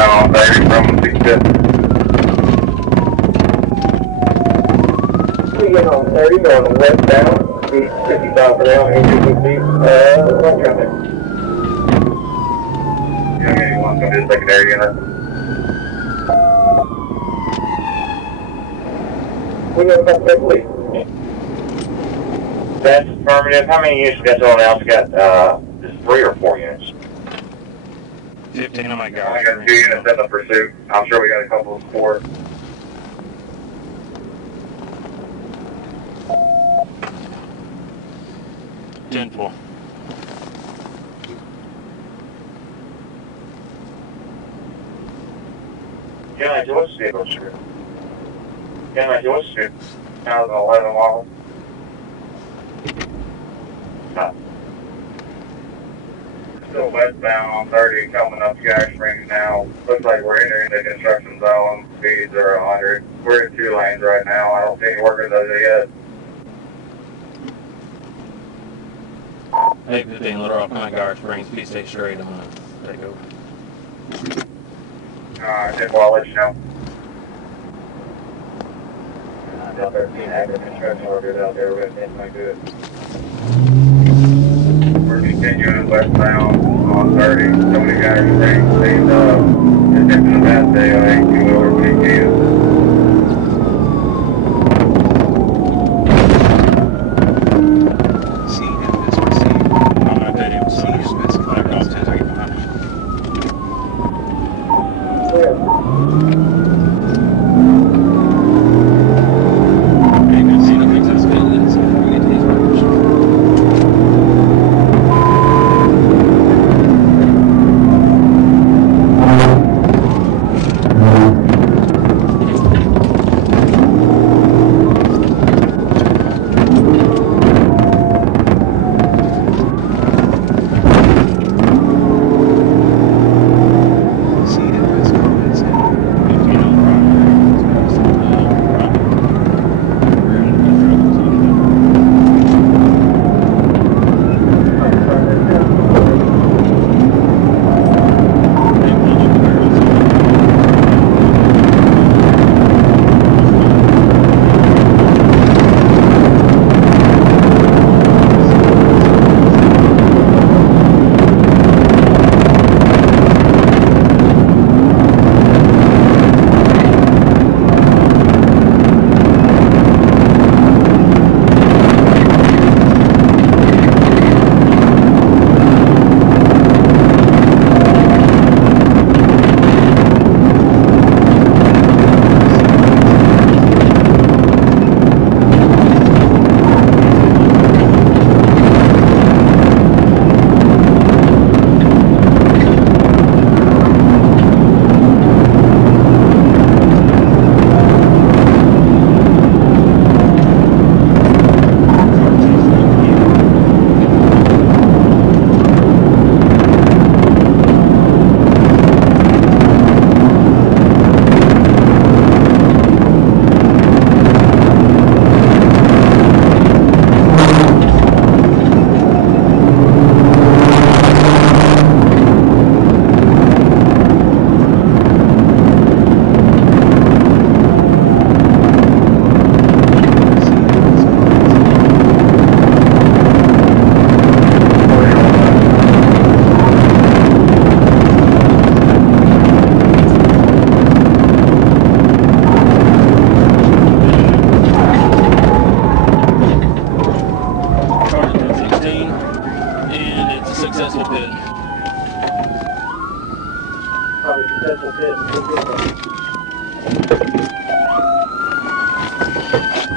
westbound 30 from 65th. We get on 30 going westbound, 55 per hour, 850 wrong traffic. Young 81 going to the secondary unit. We go back quickly. That's affirmative. How many units got someone else got? Just 3 or 4 units? 15 on my guy. I got 2 units in the pursuit. I'm sure we got a couple of 4. Tenfold. Yeah, George vehicle street. Yeah, George Street. 2011 model. Still westbound on 30 coming up Geyer Springs now. Looks like we're entering the construction zone. Speeds are 100. We're in 2 lanes right now. I don't see any workers as of yet. 815 Little Rock, my Geyer Springs. Please stay straight. I'm gonna take over. Alright, then I'll let you know. Delta 13 active construction workers out there. We're going to make good. We're continuing westbound on 30. Somebody got our springs. Please, attention to that day on 82 over PQ.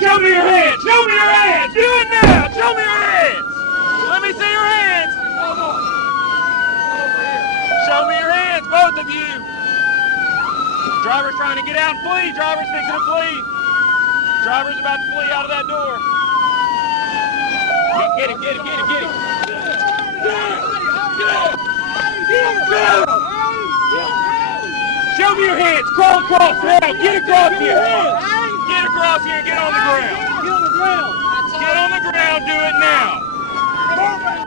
Show me your hands! Show me your hands! Do it now! Show me your hands! Let me see your hands! Show me your hands, both of you! Driver's trying to get out and flee! Driver's fixing to flee! Driver's about to flee out of that door! Get him, get him, get him, get him! Show me your hands! Crawl across now! Get across here! Get across here and get on the ground! Get on the ground! Get on the ground, do it now!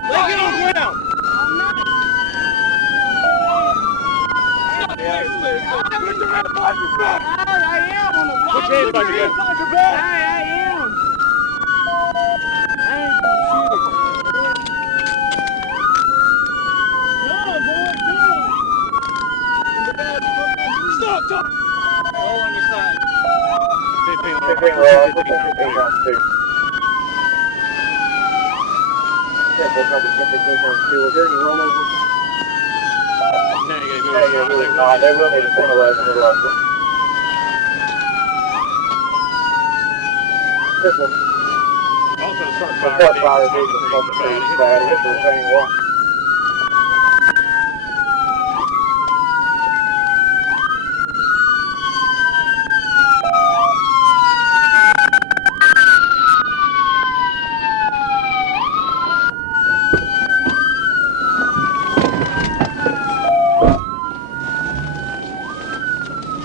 Let's get on the ground! Yeah, hands behind your back! I am on the Put your hands behind your back. behind your back! I am! I ain't shooting. Come, boy, come! Stop, stop! Roll on your side. 15 15 roll. roll, 15 times 15 times 2. Careful, copy 15 times 2. Was there any rollover? Negative. Negative, not. They will need to penalize them otherwise. Careful. Also start Start fire. fire, vehicle, smoking pretty bad. Hit the retaining wall.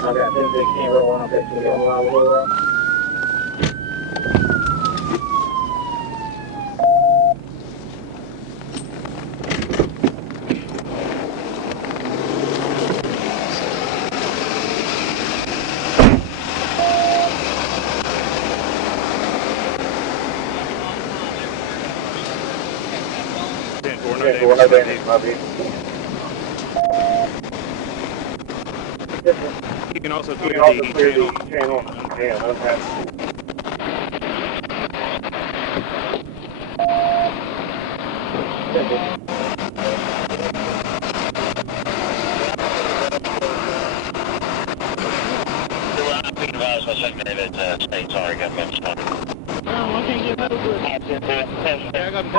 I got 10-16 roll 1 up there. Can you get on the line with a little 10-4, no damage. my vehicle. You can also You clear can also the clear channel. the channel. Yeah, that's happening. State's already got members coming. No, I can't get over it. They're coming.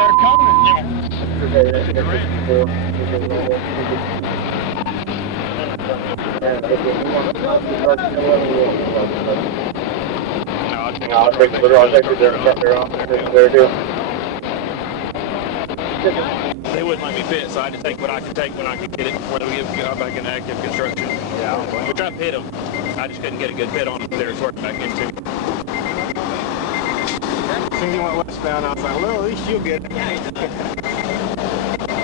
Okay, that's 54. I'll take the truck off. There too. They wouldn't let me fit, so I had to take what I could take when I could get it before we got back into active construction. Yeah, we tried to hit them. I just couldn't get a good hit on them. They were sort back into. As soon as he went westbound, I was like, well, at least you'll get it.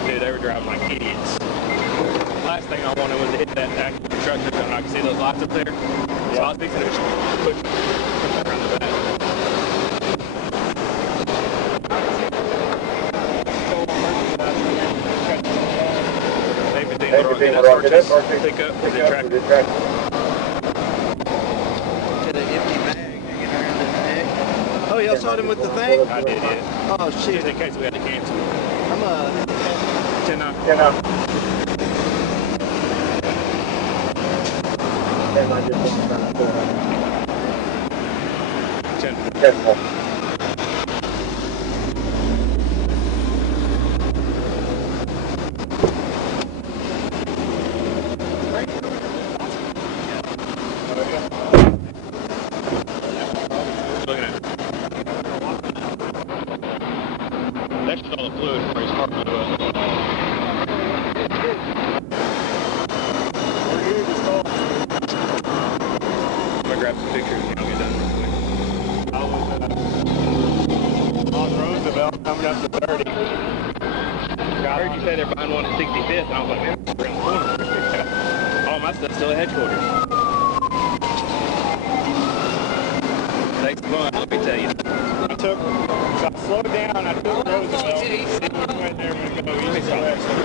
Dude, they were driving like idiots. Last thing I wanted was to hit that active construction zone. I could see those lights up there. So I was fixing to just push around the back. Oh, y'all saw him with the thing? I did, yeah. Oh, shit. Just in case we had to cancel. I'm 10-9. 10 up. And I just want to 10. 10. Looking at it. That's just all the fluid for his car blew up. I'm gonna grab some pictures and I'll get done real quick. I was on Roosevelt coming up to 30. I heard you say they're buying one at 65th, and I was like, man, we're around the corner. All my stuff's still at headquarters. Takes fun, let me tell you. So I slowed down, I took Roosevelt, and we went there and go east to west.